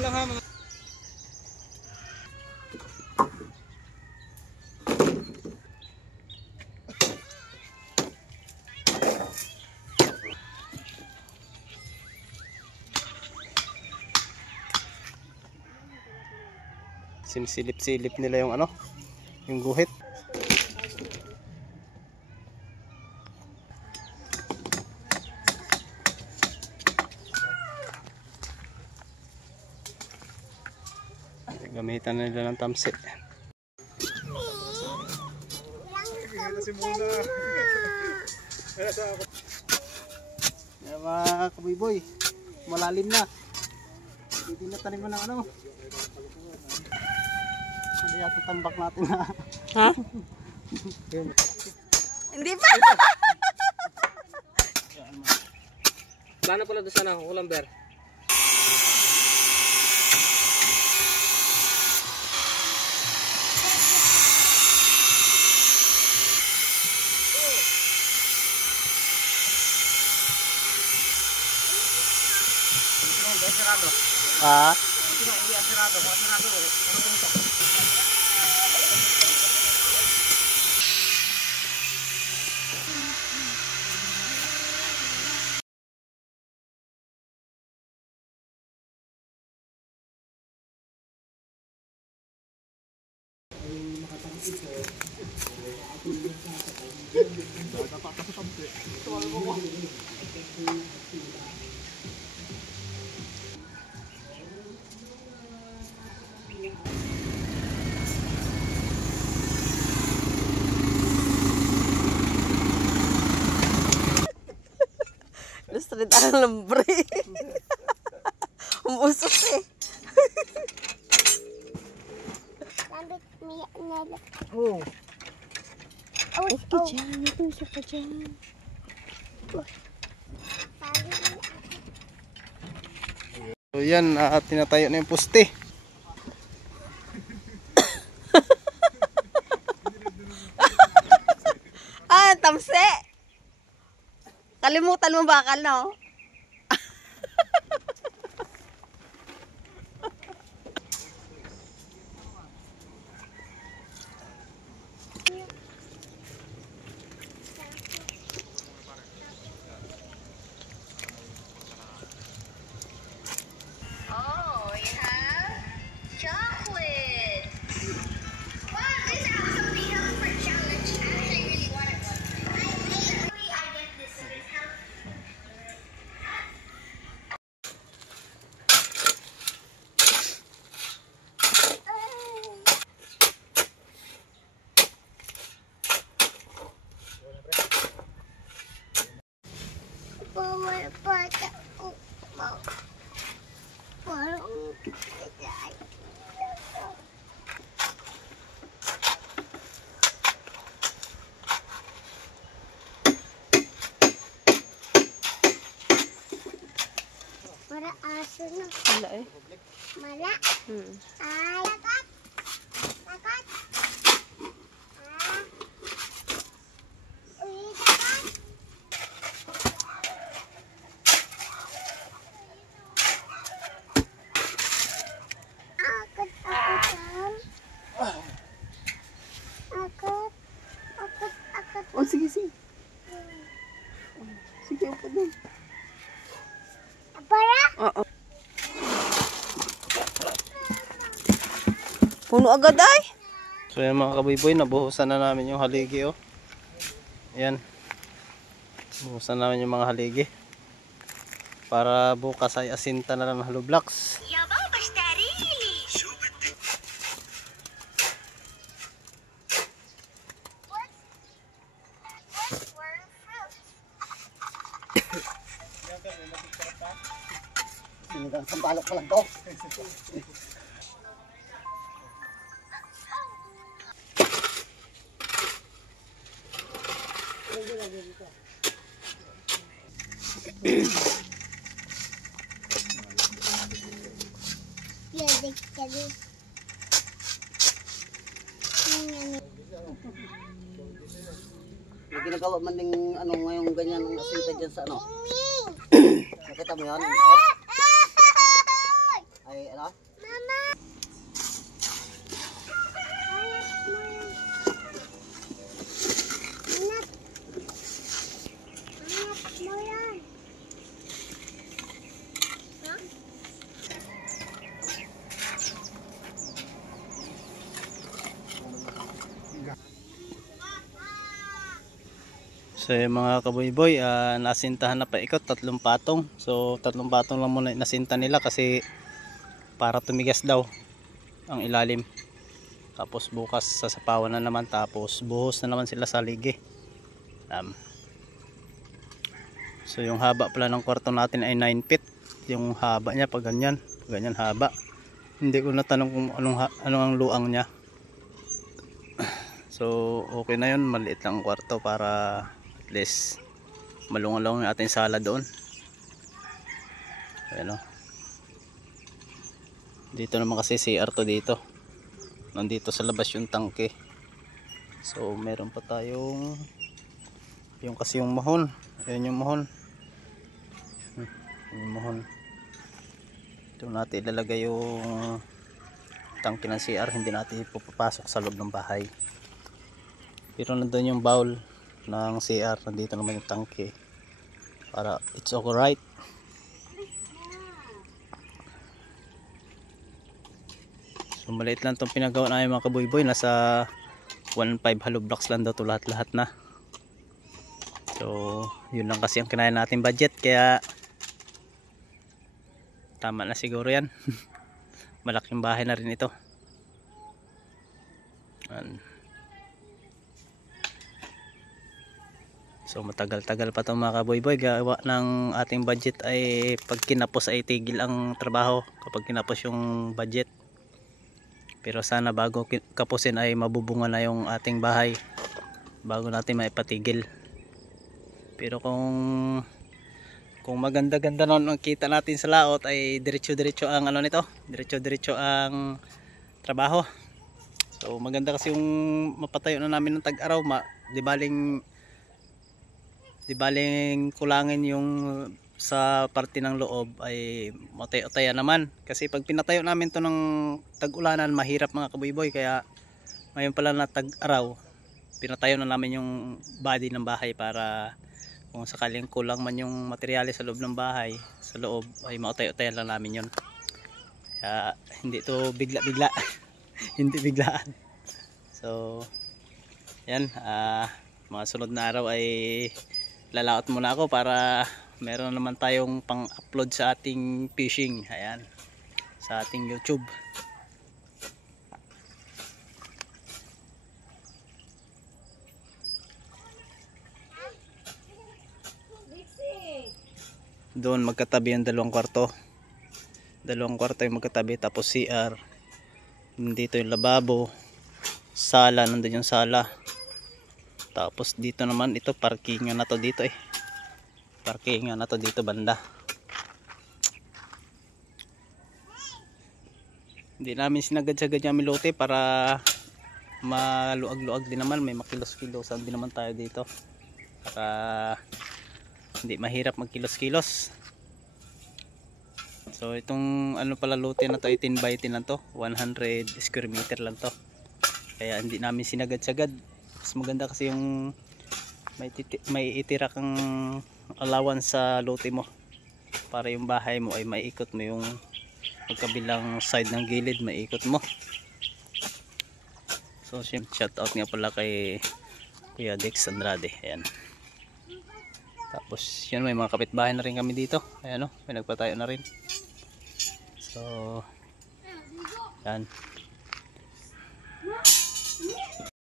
lang ha mga. Sinisilip-silip nila yung ano, yung guhit. Gamitan na nila ng tamsi. Mga kaboy-boy, malalim na. Hindi na tanim mo ng ano. Hindi yata tambak natin na. Ha? Hindi pa. Plano pala doon sana, ulam ber. Ha? Gusto rin ang lambre. Umusok eh. Oh. Okay dyan. Natusok ka dyan. So yan, tinatayo na yung poste. Tamse! Kalimutan mo bakal, no? Oh, you have chocolate. Wow, this is something healthy for challenge. I actually really wanted one. I get this. Mara aso na. Wala eh. Mara. Ay. Takat. Takat. Uy, takat. Akot, akot. Akot. Akot, akot. Oh, sige, sige. Sige, upo dun. Para? Oo. Puno agad ay. So yan mga kaboy-boy, nabuhusan na namin yung haligi oh. Ayan. Buhusan namin yung mga haligi. Para bukas ay asinta na lang ng hollow blocks. Sinigang sampalok pa lang to. May ginagawa man ding ano ngayong ganyan ng asinta dyan sa ano. Nakita mo yan? Ay, ano? So yung mga kaboy-boy, nasintahan na paikot, 3 patong. So 3 patong lang muna nasinta nila kasi para tumigas daw ang ilalim. Tapos bukas sasapawan na naman, tapos buhos na naman sila sa haligi. So yung haba pala ng kwarto natin ay 9 feet. Yung haba niya pag ganyan haba. Hindi ko natanong kung ano ang luang niya. So okay na yun, maliit lang ang kwarto para at least malungan-lungan yung ating sala doon. Ayan o. Dito naman kasi CR to dito. Nandito sa labas yung tangke. So meron pa tayong yung kasi yung mahon. Ayan yung mahon. Yung mahon. Ito natin ilalagay yung tangke ng CR. Hindi natin ipapasok sa loob ng bahay. Pero nandun yung bowl ng CR. Nandito naman yung tangke. Para it's alright. So maliit lang itong pinagawa namin mga kaboy-boy. Nasa 1.5 hollow blocks lang daw ito lahat-lahat na. So yun lang kasi ang kinaya natin budget. Kaya tama na siguro yan. Malaking bahay na rin ito. So matagal-tagal pa itong mga kaboy-boy. Gawa ng ating budget ay pag kinapos ay tigil ang trabaho kapag kinapos yung budget. Pero sana bago kapusin ay mabubunga na yung ating bahay bago natin maipatigil. Pero kung maganda-ganda noon ang kita natin sa laot ay diretso-diretso ang ano nito, diretso-diretso ang trabaho. So maganda kasi yung mapatayo na namin ng tag-araw, di baling kulangin yung sa parte ng loob ay matay-tayan naman. Kasi pag pinatayo namin to ng tag-ulanan, mahirap mga kaboy-boy. Kaya ngayon pala na tag-araw, pinatayo na namin yung body ng bahay para kung sakaling kulang man yung materyales sa loob ng bahay, sa loob ay matay-tayan lang namin yun. Kaya hindi to bigla-bigla. Hindi biglaan. So yan, mga sunod na araw ay lalaot muna ako para meron naman tayong pang-upload sa ating fishing. Ayan, sa ating YouTube. Doon magkatabi ang dalawang kwarto. Dalawang kwarto yung magkatabi, tapos CR. Dito yung lababo, sala, nandun yung sala. Tapos dito naman, ito parkingan na to dito eh. Parkingan na to dito banda. Hindi namin sinagad-sagad yung milote para maluag-luag din naman. May makilos-kilosan din naman tayo dito. Para hindi mahirap magkilos-kilos. So itong ano pala lote na to, 18 by 10 lang to. 100 square meter lang to. Kaya hindi namin sinagad-sagad. Mas maganda kasi yung may itira kang allowance sa lote mo para yung bahay mo ay maiikot mo yung magkabilang side ng gilid, maiikot mo. So shout out nga pala kay Kuya Dex Andrade. Ayan. Tapos yan, may mga kapitbahay na rin kami dito. Ayan o, may nagpatayo na rin. So yan.